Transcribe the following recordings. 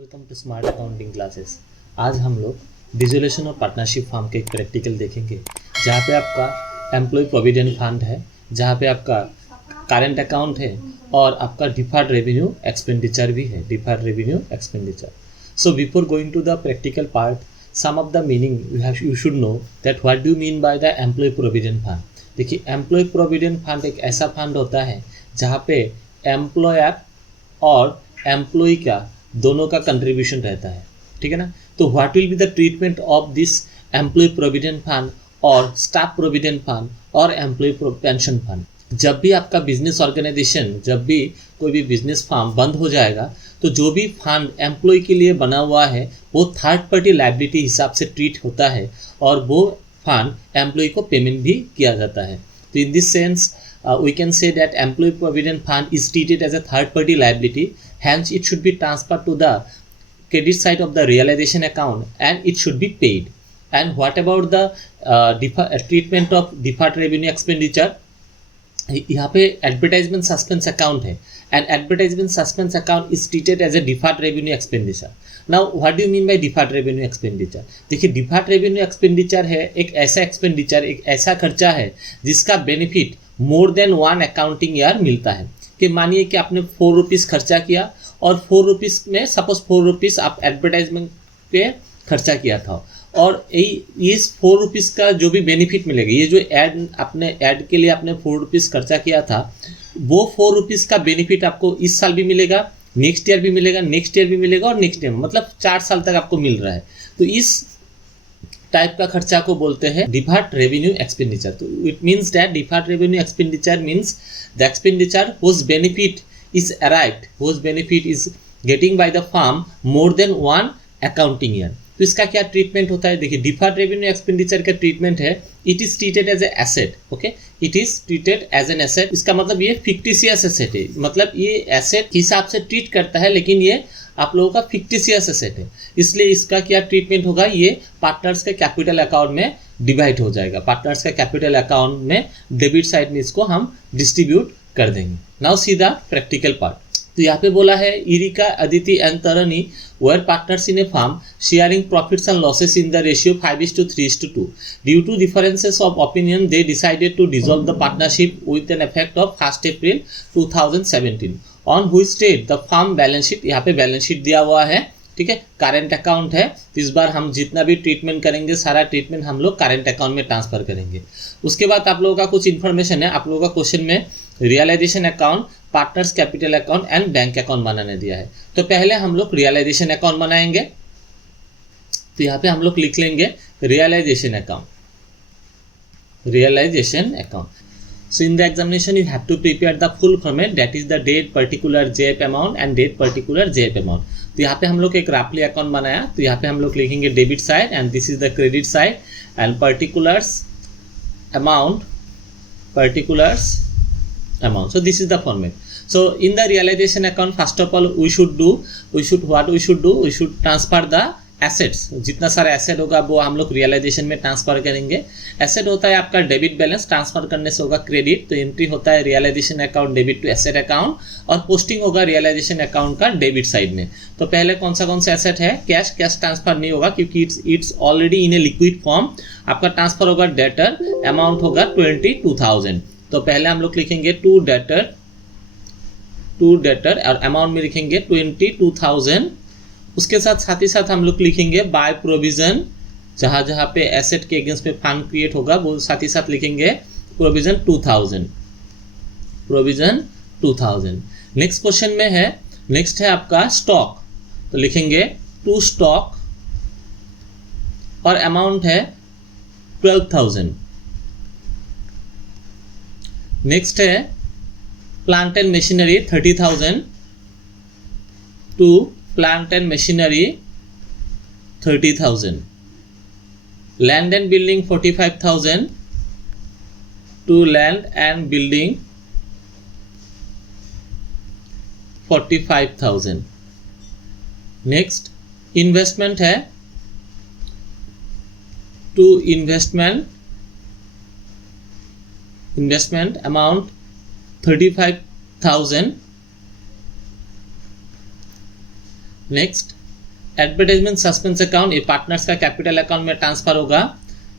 Welcome to smart accounting classes. आज हम लोग डिसोल्यूशन और पार्टनरशिप फॉर्म के एक प्रैक्टिकल देखेंगे, जहाँ पे आपका एम्प्लॉय प्रोविडेंट फंड है, जहाँ पे आपका करंट अकाउंट है और आपका डिफर्ड रेवेन्यू एक्सपेंडिचर भी है, deferred revenue expenditure. So before going to the practical part, some of the meaning you should know that what do mean by the employ provident fund. देखिए, employ provident fund एक ऐसा fund होता है जहाँ पे employer और employ का दोनों का कंट्रीब्यूशन रहता है, ठीक है ना। तो what will be the treatment of this employ provident fund और स्टाफ प्रोविडेंट फंड और एम्प्लॉय पेंशन फंड। जब भी आपका बिजनेस ऑर्गेनाइजेशन, जब भी कोई भी बिजनेस फर्म बंद हो जाएगा, तो जो भी फंड एम्प्लॉय के लिए बना हुआ है वो थर्ड पार्टी लायबिलिटी हिसाब से ट्रीट होता है और वो फंड एम्प्लॉय को पेमेंट भी किया जाता है। तो in this sense we can say that employee provident fund is treated as a third party liability, hence it should be transferred to the credit side of the realization account and it should be paid. And what about the treatment of deferred revenue expenditure? यहाँ पे advertisement suspense account है and advertisement suspense account is treated as a deferred revenue expenditure. Now what do you mean by deferred revenue expenditure? देखिए, deferred revenue expenditure है एक ऐसा expenditure, एक ऐसा खर्चा है जिसका benefit more than one accounting year मिलता है। कि मानिए कि आपने 4 रुपीज़ खर्चा किया और 4 रुपीज़ में सपोज 4 रुपीज़ आप एडवर्टाइजमेंट पे खर्चा किया था और इस 4 रुपीज़ का जो भी बेनिफिट मिलेगा, ये जो ऐड के लिए आपने 4 रुपीज़ खर्चा किया था, वो 4 रुपीज़ का बेनिफिट आपको इस साल भी मिलेगा, नेक्स्ट ईयर भी मिलेगा, नेक्स्ट ईयर भी मिलेगा और नेक्स्ट ईयर, मतलब 4 साल तक आपको मिल रहा है। तो इस टाइप का खर्चा को बोलते हैं डिफर्ड रेवेन्यू एक्सपेंडिचर। तो it means that deferred revenue expenditure means the expenditure whose benefit is arrived, whose benefit is getting by the firm more than one accounting year। तो इसका क्या ट्रीटमेंट होता है? देखिए, डिफर्ड रेवेन्यू एक्सपेंडिचर का treatment है, it is treated as a asset. Okay, it is treated as an asset. इसका मतलब ये फिक्टिशियस एसेट है, मतलब ये एसेट हिसाब से ट्रीट करता है, लेकिन ये आप लोगों का फिक्टिशियस एसेट है, इसलिए इसका क्या ट्रीटमेंट होगा, ये पार्टनर्स के कैपिटल अकाउंट में डिवाइड हो जाएगा। पार्टनर्स का कैपिटल अकाउंट में डेबिट साइड में इसको हम डिस्ट्रीब्यूट कर देंगे। Now see the practical part. तो यहाँ पे बोला है Erika, Aditi and Tarani were partners in a firm sharing profits and losses in the ratio 5:3:2. Due to differences of opinion, they decided to dissolve the partnership with an effect of 1st April 2017. On which date the firm balance sheet, यहाँ पे balance sheet दिया हुआ है, ठीक है, current account है। तो इस बार हम जितना भी ट्रीटमेंट करेंगे, सारा ट्रीटमेंट हम लोग करंट अकाउंट में ट्रांसफर करेंगे। उसके बाद आप लोगों का कुछ इन्फॉर्मेशन है, आप लोगों का क्वेश्चन में realisation account, partners capital account and bank account बनाने दिया है। तो पहले हम लोग रियलाइजेशन अकाउंट बनाएंगे। तो यहाँ पे हम लोग लिख लेंगे realisation account, realisation account. So in the examination you have to prepare the full format, that is the date particular JF amount and date particular JF amount। तो यहाँ पे हम लोग एक राफली अकाउंट बनाया, तो यहाँ पे हम लोग लिखेंगे debit side and this is the credit side and particulars amount, particulars amount। So this is the format। So in the realization account, first of all we should transfer the assets। जितना सारा asset होगा वो हम लोग realisation में transfer करेंगे। Asset होता है आपका डेबिट बैलेंस, ट्रांसफर करने से होगा क्रेडिट, तो एंट्री होता है realisation account debit to asset account और पोस्टिंग होगा रियलाइजेशन अकाउंट का डेबिट साइड में। तो पहले कौन सा एसेट है? कैश ट्रांसफर नहीं होगा क्योंकि it's already in a liquid form. आपका ट्रांसफर होगा डेटर, अमाउंट होगा 22,000। तो पहले हम लोग लिखेंगे टू डेटर और अमाउंट में लिखेंगे 22,000। उसके साथ ही साथ हम लोग लिखेंगे बाय प्रोविजन, जहाँ जहाँ पे एसेट के अगेंस्ट में फंड क्रिएट होगा वो साथ ही साथ लिखेंगे प्रोविजन 2000, प्रोविजन 2000। नेक्स्ट क्वेश्चन में है, नेक्स्ट है आपका स्टॉक, तो लिखेंगे टू स्टॉक और अमाउंट है 12,000। नेक्स्ट है plant and machinery 30,000 to plant and machinery 30,000। Land and building 45,000 to land and building 45,000। Next investment है to investment amount 35,000। Next advertisement suspense account ये पार्टनर्स का कैपिटल अकाउंट में transfer होगा,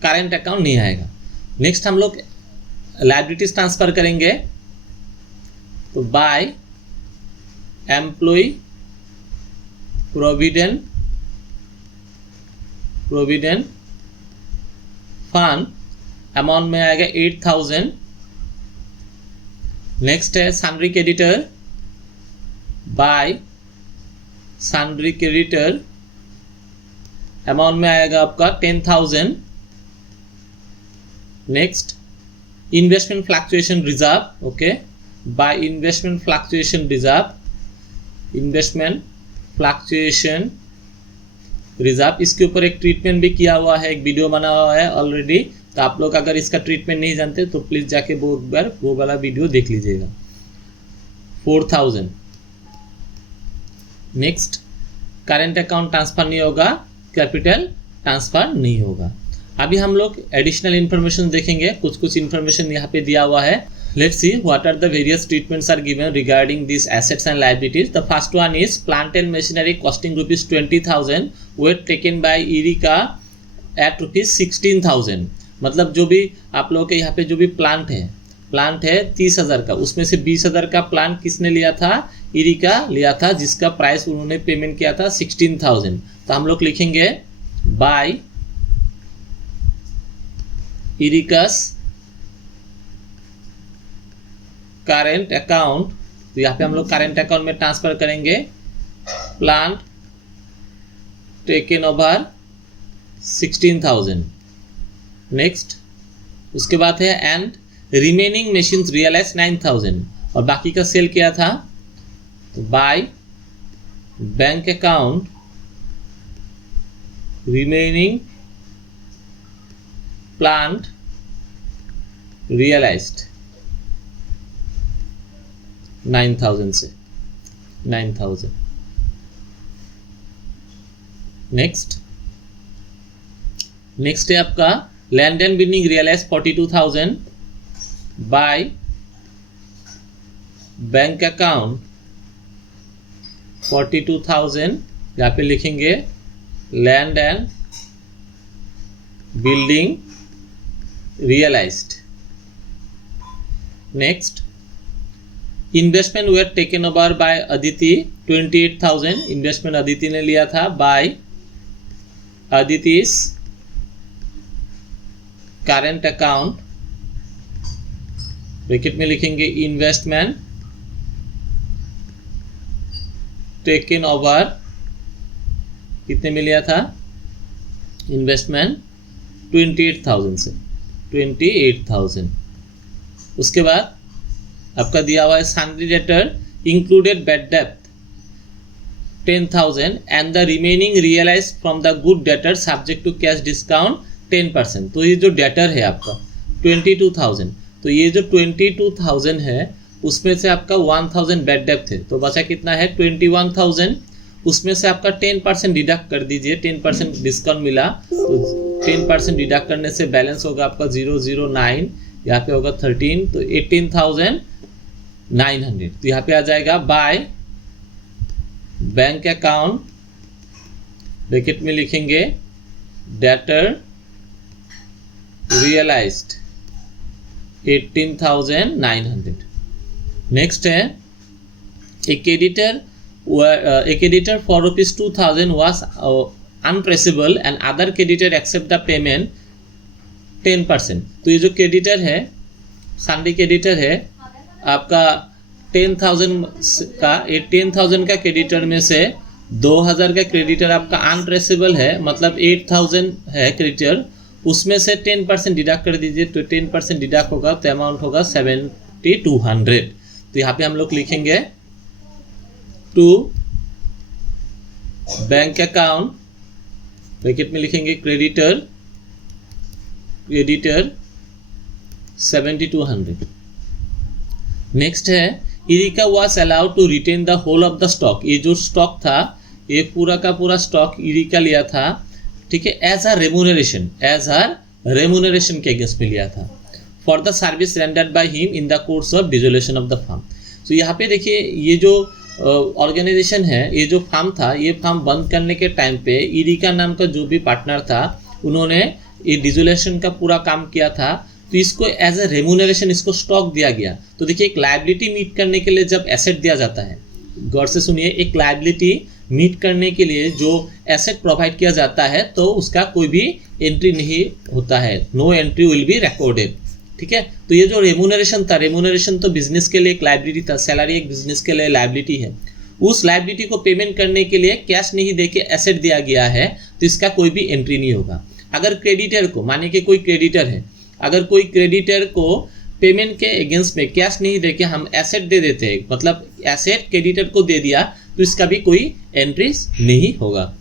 current account नहीं आएगा। Next हम लोग लायबिलिटीज ट्रांसफर करेंगे, तो by employ provident fund amount में आएगा 8000। नेक्स्ट है sundry creditor, by sundry creditor amount में आएगा आपका 10,000। Next investment fluctuation reserve, okay, by investment fluctuation reserve, इसके ऊपर एक ट्रीटमेंट भी किया हुआ है, एक वीडियो बना हुआ है ऑलरेडी, तो आप लोग अगर इसका ट्रीटमेंट नहीं जानते तो प्लीज जाके वो वाला वीडियो देख लीजिएगा। 4,000। नेक्स्ट करेंट अकाउंट ट्रांसफर नहीं होगा, कैपिटल ट्रांसफर नहीं होगा। अभी हम लोग एडिशनल इन्फॉर्मेशन देखेंगे, कुछ इन्फॉर्मेशन यहाँ पे दिया हुआ है। Let's see what are the various treatments are given regarding this assets and liabilities. The first one is plant and machinery costing ₹20,000 were taken by Erika at ₹16,000। मतलब जो भी आप लोगों के यहाँ पे जो भी प्लांट है 30,000 का, उसमें से 20,000 का प्लांट किसने लिया था, इरिका लिया था, जिसका प्राइस उन्होंने पेमेंट किया था 16,000। तो हम लोग लिखेंगे बाय इरिकास करेंट अकाउंट, तो यहाँ पे हम लोग करेंट अकाउंट में ट्रांसफर करेंगे प्लांट टेकन ओवर 16,000। नेक्स्ट उसके बाद है एंड रिमेनिंग मशीन्स रियलाइज 9,000, और बाकी का सेल किया था, तो by bank account remaining plant realised 9,000 से 9,000। नेक्स्ट है आपका land and building realise 42,000 by bank account 42,000, यहाँ पे लिखेंगे land and building realised. Next investment were taken over by Aditi 28,000, investment Aditi ने लिया था, by Aditi's current account, bracket में लिखेंगे इन्वेस्टमेंट टेकन ओवर, कितने में लिया था, इन्वेस्टमेंट 28,000 से 28,000। उसके बाद आपका दिया हुआ है सन्ड्री डेटर इंक्लूडेड बैड डेब्ट 10,000 and the remaining realise from the good debtor subject to cash discount 10%। तो ये जो डेटर है आपका 22,000, तो ये जो 22,000 है उसमें से आपका 1,000 बैड डेब्ट थे, तो बचा कितना है 21,000। उसमें से आपका 10% डिडक्ट कर दीजिए, 10% डिस्काउंट मिला, तो 10% डिडक्ट करने से बैलेंस होगा आपका 009, यहाँ पे होगा 13, तो 18,900। तो यहाँ पे आ जाएगा बाय बैंक अकाउंट, ब्रैकेट में लिखेंगे डेटर रियलाइज्ड 18,900। नेक्स्ट है एक creditor for ₹2,000 was untraceable and other creditor accept the payment 10%। तो ये जो क्रेडिटर है, सन्ड्री क्रेडिटर है आपका 10,000 का, 10,000 का क्रेडिटर में से 2,000 का क्रेडिटर आपका अनट्रेसेबल है, मतलब 8,000 है क्रेडिटर, उसमें से 10% डिडक्ट कर दीजिए, तो 10% डिडक्ट होगा तो अमाउंट होगा 7,200। तो यहाँ पे हम लोग लिखेंगे टू बैंक अकाउंट, ब्रैकेट में लिखेंगे क्रेडिटर 7,200। नेक्स्ट है Erika was allowed to retain the whole of the stock, ये जो स्टॉक था ये पूरा का पूरा स्टॉक इरिका लिया था, ठीक है, एज अ रेमुनरेशन के अगेंस्ट में लिया था for the service rendered by him in the course of dissolution of the firm. तो यहाँ पे देखिए ये जो ऑर्गेनाइजेशन है, ये जो फार्म था, ये फार्म बंद करने के टाइम पे इरिका नाम का जो भी पार्टनर था, उन्होंने ये डिसोल्यूशन का पूरा काम किया था, तो इसको एज ए रेम्यूनरेशन इसको स्टॉक दिया गया। तो देखिए, एक लायबिलिटी मीट करने के लिए जब एसेट दिया जाता है, गौर से सुनिए, एक लायबिलिटी मीट करने के लिए जो एसेट प्रोवाइड किया जाता है तो उसका कोई भी एंट्री नहीं होता है, no entry will be recorded. ठीक है, तो ये जो रेम्यूनरेशन था, रेम्यूनरेशन तो बिजनेस के लिए एक लायबिलिटी था, सैलरी एक बिजनेस के लिए लायबिलिटी है। उस लायबिलिटी को पेमेंट करने के लिए कैश नहीं देके एसेट दिया गया है, तो इसका कोई भी एंट्री नहीं होगा। अगर क्रेडिटर को, मानिए कि कोई क्रेडिटर है, अगर कोई क्रेडिटर को पेमेंट के अगेंस्ट में कैश नहीं देके हम एसेट दे देते हैं, मतलब एसेट क्रेडिटर को दे दिया, तो इसका भी कोई एंट्रीज नहीं होगा।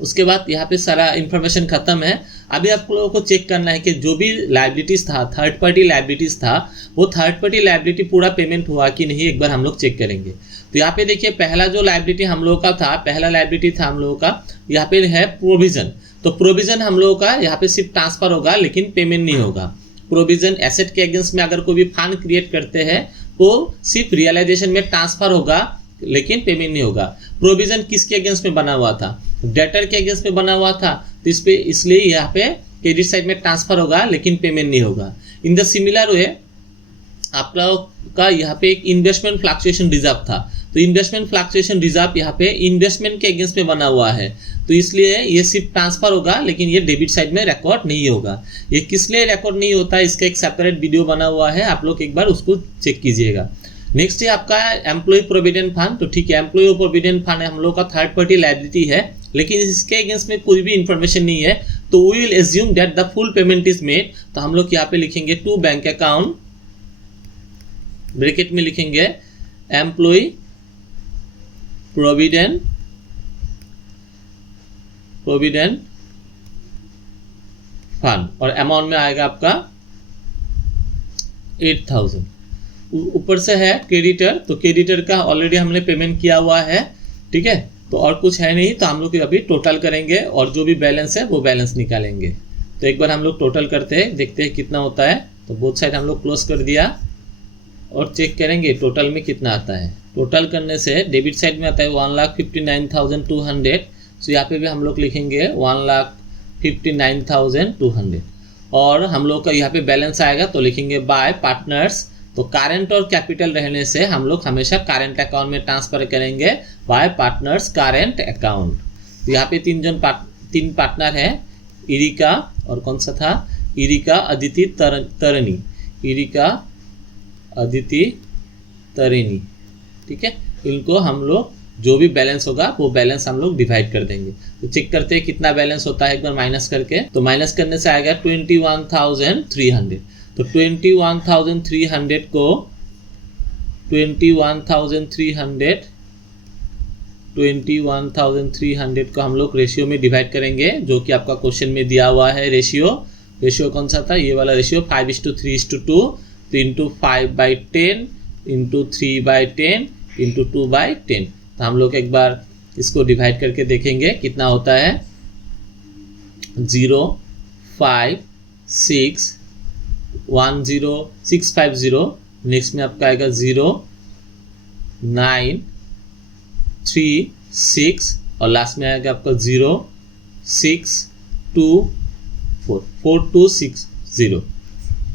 उसके बाद यहाँ पे सारा इंफॉर्मेशन खत्म है। अभी आप लोगों को चेक करना है कि जो भी लायबिलिटीज था, थर्ड पार्टी लायबिलिटीज था, वो थर्ड पार्टी लायबिलिटी पूरा पेमेंट हुआ कि नहीं, एक बार हम लोग चेक करेंगे। तो यहाँ पे देखिए, पहला जो लायबिलिटी हम लोगों का था, पहला लायबिलिटी था हम लोगों का, यहाँ पे है प्रोविजन। तो प्रोविजन हम लोगों का यहाँ पे सिर्फ ट्रांसफर होगा, लेकिन पेमेंट नहीं होगा। प्रोविजन एसेट के अगेंस्ट में अगर कोई भी फंड क्रिएट करते हैं तो सिर्फ रियलाइजेशन में ट्रांसफर होगा, लेकिन पेमेंट नहीं होगा। प्रोविजन किसके अगेंस्ट में बना हुआ था? डेटर के अगेंस्ट में बना हुआ था, तो इस पे इसलिए यहाँ पे क्रेडिट साइड में ट्रांसफर होगा, लेकिन पेमेंट नहीं होगा। इन द सिमिलर वे आप लोग का यहाँ पे एक इन्वेस्टमेंट फ्लक्चुएशन रिजर्व था, तो इन्वेस्टमेंट फ्लक्चुएशन रिजर्व यहाँ पे इन्वेस्टमेंट के अगेंस्ट में बना हुआ है, तो इसलिए ये सिर्फ ट्रांसफर होगा, लेकिन ये डेबिट साइड में रिकॉर्ड नहीं होगा। ये किस लिए रिकॉर्ड नहीं होता, इसका एक सेपरेट वीडियो बना हुआ है, आप लोग एक बार उसको चेक कीजिएगा। नेक्स्ट है आपका एम्प्लॉय प्रोविडेंट फंड। तो ठीक है, एम्प्लॉय प्रोविडेंट फंड हम लोग का थर्ड पार्टी लायबिलिटी है, लेकिन इसके अगेंस्ट में कोई भी इंफॉर्मेशन नहीं है, तो we will assume that the full payment is made. तो हम लोग यहाँ पे लिखेंगे टू बैंक अकाउंट, ब्रैकेट में लिखेंगे एम्प्लॉय प्रोविडेंट फंड, और अमाउंट में आएगा आपका 8000। ऊपर से है क्रेडिटर, तो क्रेडिटर का ऑलरेडी हमने पेमेंट किया हुआ है। ठीक है, तो और कुछ है नहीं, तो हम लोग अभी टोटल करेंगे और जो भी बैलेंस है वो बैलेंस निकालेंगे। तो एक बार हम लोग टोटल करते हैं, देखते हैं कितना होता है। तो बोथ साइड हम लोग क्लोज कर दिया और चेक करेंगे टोटल में कितना आता है। टोटल करने से डेबिट साइड में आता है 1,59,200। सो यहाँ पे भी हम लोग लिखेंगे 1,59,200, और हम लोग का यहाँ पे बैलेंस आएगा तो लिखेंगे बाय पार्टनर्स। तो करेंट और कैपिटल रहने से हम लोग हमेशा करेंट अकाउंट में ट्रांसफर करेंगे बाय पार्टनर्स करेंट अकाउंट। तो यहाँ पे तीन पार्टनर है, इरिका और कौन सा था, इरिका अदिति तरनी, इरिका अदिति तरेनी। ठीक है, इनको हम लोग जो भी बैलेंस होगा वो बैलेंस हम लोग डिवाइड कर देंगे। तो चेक करते हैं कितना बैलेंस होता है, एक बार माइनस करके। तो माइनस करने से आएगा 21,300। तो 21,300 को 21,300 को हम लोग रेशियो में डिवाइड करेंगे, जो कि आपका क्वेश्चन में दिया हुआ है। रेशियो कौन सा था, ये वाला रेशियो 5:3:2। तो इंटू 5/10 इंटू 3/10 इंटू 2/10। तो हम लोग एक बार इसको डिवाइड करके देखेंगे कितना होता है। 0 5 6 1 0 6 5 0। नेक्स्ट में आपका आएगा 0 9 3 6, और लास्ट में आएगा आपका 0 6 2 4 4 2 6 0।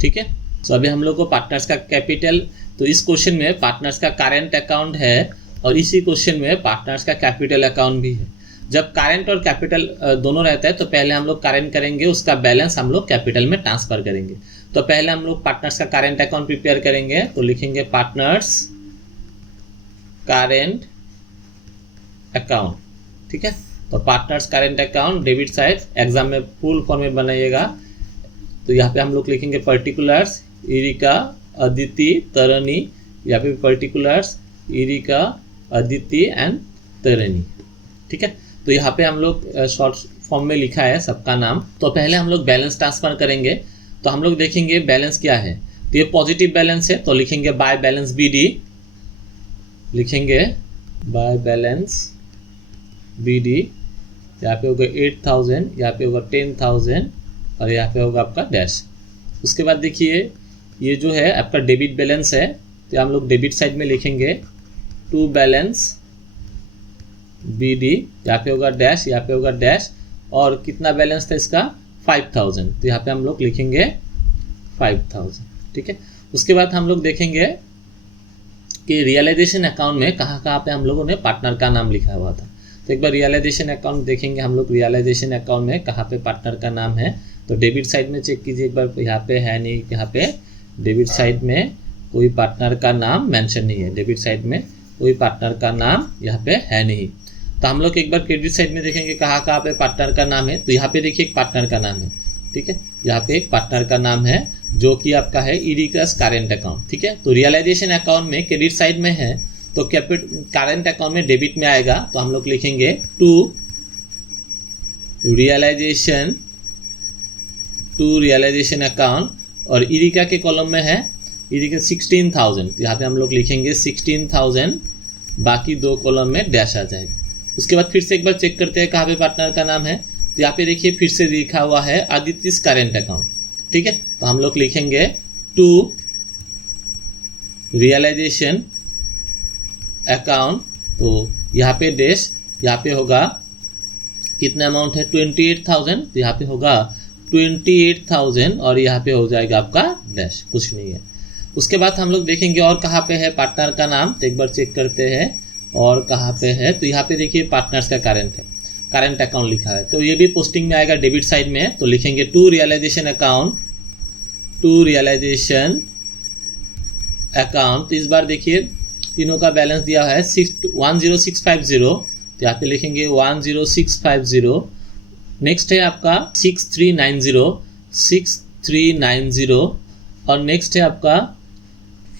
ठीक है, तो अभी हम लोग को पार्टनर्स का कैपिटल, तो इस क्वेश्चन में पार्टनर्स का करेंट अकाउंट है और इसी क्वेश्चन में पार्टनर्स का कैपिटल अकाउंट भी है। जब करेंट और कैपिटल दोनों रहता है तो पहले हम लोग करेंट करेंगे, उसका बैलेंस हम लोग कैपिटल में ट्रांसफर करेंगे। तो पहले हम लोग पार्टनर्स का करेंट अकाउंट प्रिपेयर करेंगे, तो लिखेंगे पार्टनर्स करेंट अकाउंट। ठीक है, तो partners current account debit side exam में फुल फॉर्म में बनाइएगा। तो यहाँ पे हम लोग लिखेंगे पर्टिकुलर्स इरिका अदिति तरनी, यहाँ पे पर्टिकुलर्स इरिका अदिति एंड तरनी। ठीक है, तो यहाँ पे हम लोग शॉर्ट फॉर्म में लिखा है सबका नाम। तो पहले हम लोग बैलेंस ट्रांसफर करेंगे, तो हम लोग देखेंगे बैलेंस क्या है। तो ये पॉजिटिव बैलेंस है, तो लिखेंगे बाय बैलेंस BD, लिखेंगे बाय बैलेंस BD। यहाँ पे होगा 8,000, यहाँ पे होगा 10,000, और यहाँ पे होगा आपका डैश। उसके बाद देखिए ये जो है आपका डेबिट बैलेंस है, तो हम लोग डेबिट साइड में लिखेंगे टू बैलेंस BD, यहाँ पे होगा डैश, यहाँ पे होगा डैश, और कितना बैलेंस था इसका 5000, तो यहाँ पे हम लोग लिखेंगे 5000। ठीक है, उसके बाद हम लोग देखेंगे कि रियलाइजेशन अकाउंट में कहाँ पे हम लोगों ने पार्टनर का नाम लिखा हुआ था। तो एक बार रियलाइजेशन अकाउंट देखेंगे हम लोग, रियलाइजेशन अकाउंट में कहाँ पे पार्टनर का नाम है। तो डेबिट साइड में चेक कीजिए एक बार, यहाँ पे है नहीं, यहाँ पे डेबिट साइड में कोई पार्टनर का नाम मेंशन नहीं है, डेबिट साइड में कोई पार्टनर का नाम यहाँ पे है नहीं। तो हम लोग एक बार क्रेडिट साइड में देखेंगे कहाँ पे पार्टनर का नाम है। तो यहाँ पे देखिए एक पार्टनर का नाम है, ठीक है, यहाँ पे एक पार्टनर का नाम है जो कि आपका है ईरिकास करेंट अकाउंट। ठीक है, तो रियलाइजेशन अकाउंट में क्रेडिट साइड में है, तो करेंट अकाउंट में डेबिट में आएगा, तो हम लोग लिखेंगे टू रियलाइजेशन अकाउंट, और इरिका के कॉलम में है इरिका 16,000, तो यहाँ पे हम लोग लिखेंगे 16,000, बाकी दो कॉलम में डैश आ जाएगा। उसके बाद फिर से एक बार चेक करते हैं कहाँ पे पार्टनर का नाम है। तो यहाँ पे देखिए फिर से लिखा हुआ है आदित्य's करेंट अकाउंट। ठीक है, तो हम लोग लिखेंगे टू रियलाइजेशन अकाउंट, तो यहाँ पे डैश, यहाँ पे होगा कितना अमाउंट है 28,000, तो यहाँ पे होगा 28,000, और यहाँ पे हो जाएगा आपका डैश, कुछ नहीं है। उसके बाद हम लोग देखेंगे और कहाँ पे है पार्टनर का नाम, तो एक बार चेक करते हैं और कहाँ पे है। तो यहाँ पे देखिए पार्टनर्स का करेंट है, करेंट अकाउंट लिखा है, तो ये भी पोस्टिंग में आएगा डेबिट साइड में, तो लिखेंगे to realisation account, to realisation account. तो इस बार देखिए तीनों का बैलेंस दिया है 10650, तो यहाँ पे लिखेंगे 10650। नेक्स्ट है आपका 6390, और नेक्स्ट है आपका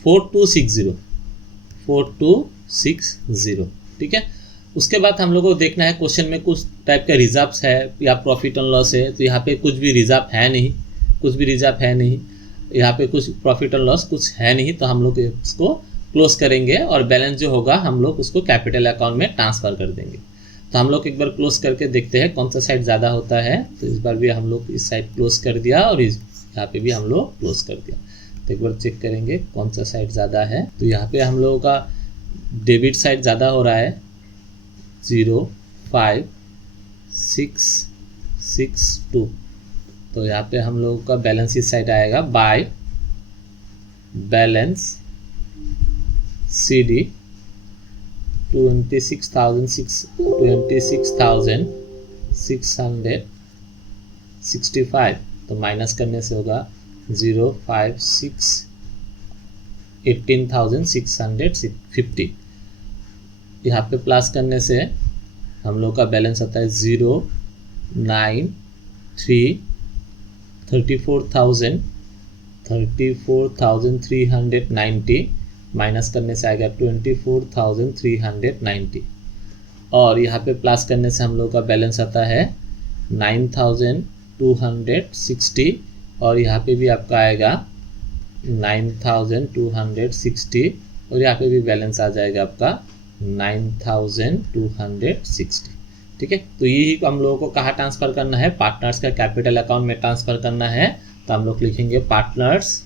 4260। ठीक है, उसके बाद हम लोग को देखना है क्वेश्चन में कुछ टाइप का रिजर्व है या प्रॉफिट एंड लॉस है। तो यहाँ पे कुछ भी रिजर्व है नहीं, कुछ भी रिजर्व है नहीं, यहाँ पे कुछ प्रॉफिट एंड लॉस कुछ है नहीं, तो हम लोग इसको क्लोज करेंगे और बैलेंस जो होगा हम लोग उसको कैपिटल अकाउंट में ट्रांसफ़र कर देंगे। तो हम लोग एक बार क्लोज करके देखते हैं कौन सा साइड ज़्यादा होता है। तो इस बार भी हम लोग इस साइड क्लोज कर दिया और यहाँ पे भी हम लोग क्लोज कर दिया। तो एक बार चेक करेंगे कौन सा साइड ज़्यादा है। तो यहाँ पे हम लोगों का डेबिट साइड ज़्यादा हो रहा है 05662, तो यहाँ पे हम लोगों का बैलेंस इस साइड आएगा बाय बैलेंस CD 26,665, तो माइनस करने से होगा 18,650। यहाँ पे प्लस करने से हम लोग का बैलेंस आता है 34,390, माइनस करने से आएगा 24,390, और यहाँ पे प्लस करने से हम लोग का बैलेंस आता है 9,260, और यहाँ पे भी आपका आएगा 9,260, और यहाँ पे भी बैलेंस आ जाएगा आपका 9,260। ठीक है, तो यही हम लोगों को कहाँ ट्रांसफ़र करना है, पार्टनर्स का कैपिटल अकाउंट में ट्रांसफ़र करना है। तो हम लोग लिखेंगे पार्टनर्स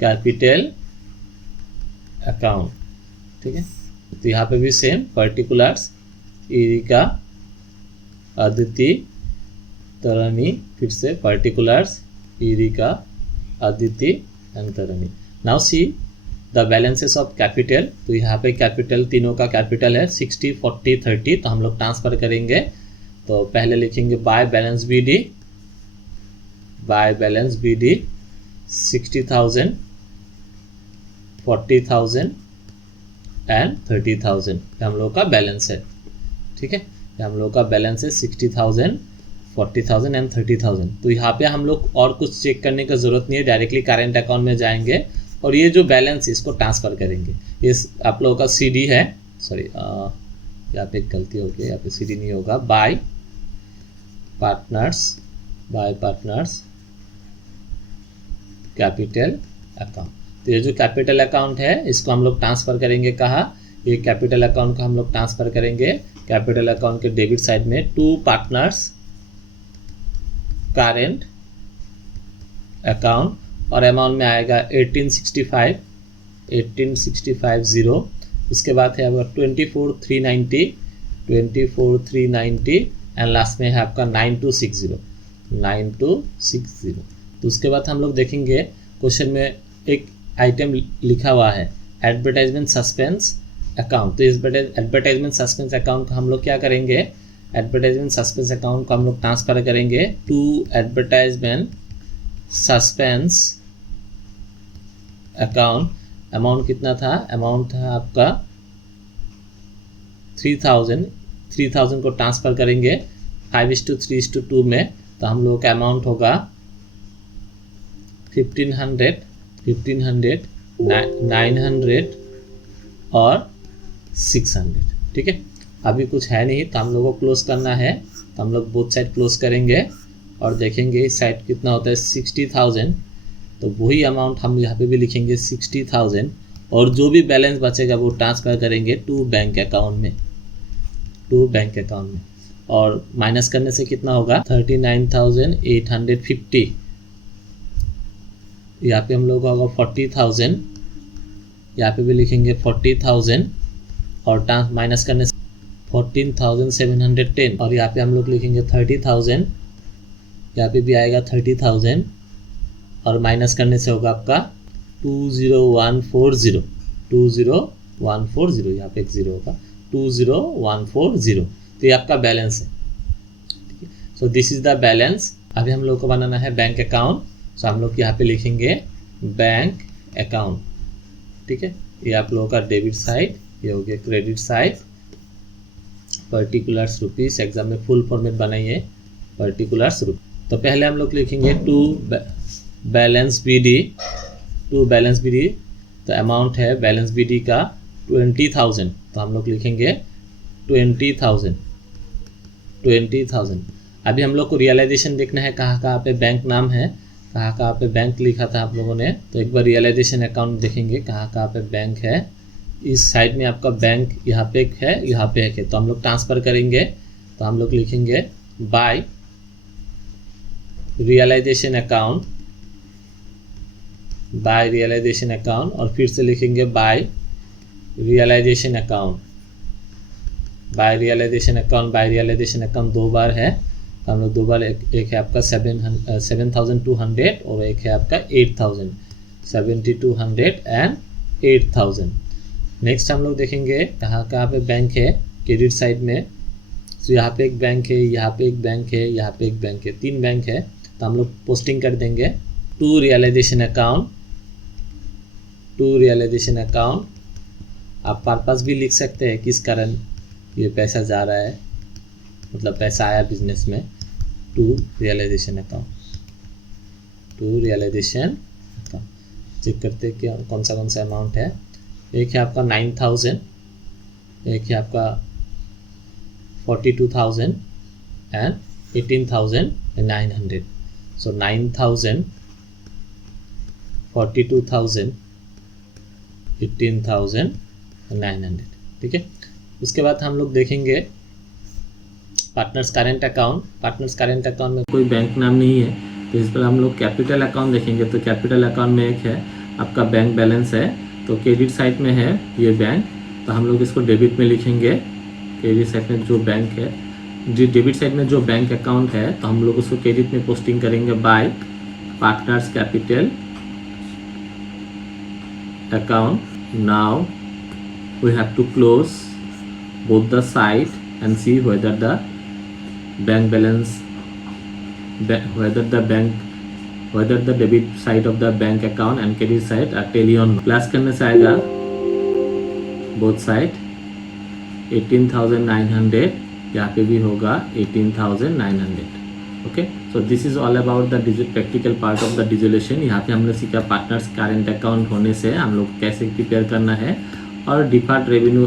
कैपिटल अकाउंट। ठीक है, तो यहाँ पे भी same particulars Erika, Aditi, Tarani, फिर से particulars Erika, Aditi and Tarani. Now see the balances of capital. तो यहाँ पे कैपिटल तीनों का कैपिटल है 60 40 30, तो हम लोग ट्रांसफ़र करेंगे। तो पहले लिखेंगे by balance BD, by balance BD 60,000, 40,000 and 30,000, हम लोग का बैलेंस है। ठीक है, हम लोग का बैलेंस है 60,000, 40,000 एंड 30,000। तो यहाँ पे हम लोग और कुछ चेक करने का ज़रूरत नहीं है, डायरेक्टली करेंट अकाउंट में जाएंगे और ये जो बैलेंस इसको ट्रांसफ़र करेंगे। ये आप लोगों का CD है, सॉरी यहाँ पे गलती हो गई, यहाँ पे CD नहीं होगा, बाय पार्टनर्स कैपिटल अकाउंट। तो ये जो कैपिटल अकाउंट है इसको हम लोग ट्रांसफ़र करेंगे कहाँ, ये कैपिटल अकाउंट का हम लोग ट्रांसफ़र करेंगे कैपिटल अकाउंट के डेबिट साइड में टू पार्टनर्स करेंट अकाउंट, और अमाउंट में आएगा 1865, 18,650। उसके बाद है आपका 24,390 एंड लास्ट में है आपका 9260। तो उसके बाद हम लोग देखेंगे क्वेश्चन में एक आइटम लिखा हुआ है एडवर्टाइजमेंट सस्पेंस अकाउंट। तो इस एडवर्टाइजमेंट सस्पेंस अकाउंट को हम लोग क्या करेंगे, एडवर्टाइजमेंट सस्पेंस अकाउंट को हम लोग ट्रांसफ़र करेंगे to advertisement suspense account. Amount कितना था, अमाउंट था आपका 3000 को ट्रांसफ़र करेंगे 5:3:2 में, तो हम लोगों का अमाउंट होगा 1500, 900 और 600। ठीक है, अभी कुछ है नहीं तो हम लोगों को क्लोज करना है, तो हम लोग बोथ साइड क्लोज करेंगे और देखेंगे इस साइड कितना होता है 60,000। तो वही अमाउंट हम यहाँ पे भी लिखेंगे 60,000 और जो भी बैलेंस बचेगा वो ट्रांसफ़र करेंगे टू बैंक अकाउंट में, और माइनस करने से कितना होगा 39,850। यहाँ पे हम लोग होगा 40,000, यहाँ पे भी लिखेंगे 40,000 और माइनस करने से 14,710 और यहाँ पे हम लोग लिखेंगे 30,000, यहाँ पे भी आएगा 30,000 और माइनस करने से होगा आपका 20,140, यहाँ पे एक ज़ीरो होगा 20,140। तो ये आपका बैलेंस है। ठीक है, so this is the balance. अभी हम लोग को बनाना है बैंक अकाउंट, सो हम लोग यहाँ पे लिखेंगे बैंक अकाउंट। ठीक है, ये आप लोगों का डेबिट साइड, ये हो गया credit side. Particulars rupees, exam में फुल फॉर्मेट बनाइए पर्टिकुलर्स रुपीस। तो पहले हम लोग लिखेंगे टू बैलेंस बी डी। तो अमाउंट है बैलेंस बी डी का 20,000, तो हम लोग लिखेंगे 20,000। अभी हम लोग को रियलाइजेशन देखना है कहाँ पे बैंक नाम है, कहाँ पे बैंक लिखा था आप लोगों ने। तो एक बार रियलाइजेशन अकाउंट देखेंगे कहाँ पे बैंक है। इस साइड में आपका बैंक यहाँ पे एक है, यहाँ पे एक है, तो हम लोग ट्रांसफ़र करेंगे। तो हम लोग लिखेंगे बाय रियलाइजेशन अकाउंट और फिर से लिखेंगे बाय रियलाइजेशन अकाउंट दो बार है, तो हम लोग दो बार एक है आपका 7,200 और एक है आपका 8,000, 7,200 एंड 8,000। नेक्स्ट हम लोग देखेंगे कहाँ पे बैंक है क्रेडिट साइड में। तो यहाँ पे एक बैंक है, यहाँ पे एक बैंक है, यहाँ पे एक बैंक है, 3 बैंक है। तो हम लोग पोस्टिंग कर देंगे टू रियलाइजेशन अकाउंट। आप पर्पस भी लिख सकते हैं किस कारण ये पैसा जा रहा है, मतलब पैसा आया बिजनेस में। टू रियलाइजेशन अकाउंट चेक करते हैं कि कौन सा अमाउंट है। एक है आपका 9,000, एक है आपका 42,000 एंड 18,900। सो 9,000, 42,000, 18,900। ठीक है, उसके बाद हम लोग देखेंगे पार्टनर्स करेंट अकाउंट में कोई बैंक नाम नहीं है, तो इस पर हम लोग कैपिटल अकाउंट देखेंगे। तो कैपिटल अकाउंट में एक है आपका बैंक बैलेंस है, तो क्रेडिट साइड में है ये बैंक, तो हम लोग इसको डेबिट में लिखेंगे। क्रेडिट साइड में जो बैंक है, डेबिट साइड में जो बैंक अकाउंट है, तो हम लोग उसको क्रेडिट में पोस्टिंग करेंगे by partners capital account. Now we have to close both the side and see whether the bank balance, whether the debit side of the bank account and credit side are tally on। Plus करने से आएगा both side 18,900, यहाँ पे भी होगा 18,900। Okay, so this is all about the practical part of the dissolution. यहाँ पे हमने सीखा पार्टनर्स करेंट अकाउंट होने से हम लोग कैसे प्रिपेयर करना है, और डिफर्ड रेवेन्यू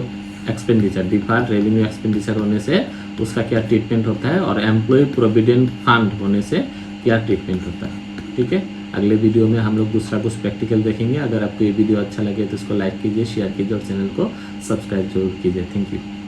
एक्सपेंडिचर होने से उसका क्या ट्रीटमेंट होता है, और एम्प्लॉय प्रोविडेंट फंड होने से क्या ट्रीटमेंट होता है। ठीक है, अगले वीडियो में हम लोग दूसरा कुछ प्रैक्टिकल देखेंगे। अगर आपको ये वीडियो अच्छा लगे तो इसको लाइक कीजिए, शेयर कीजिए और चैनल को सब्सक्राइब जरूर कीजिए। Thank you.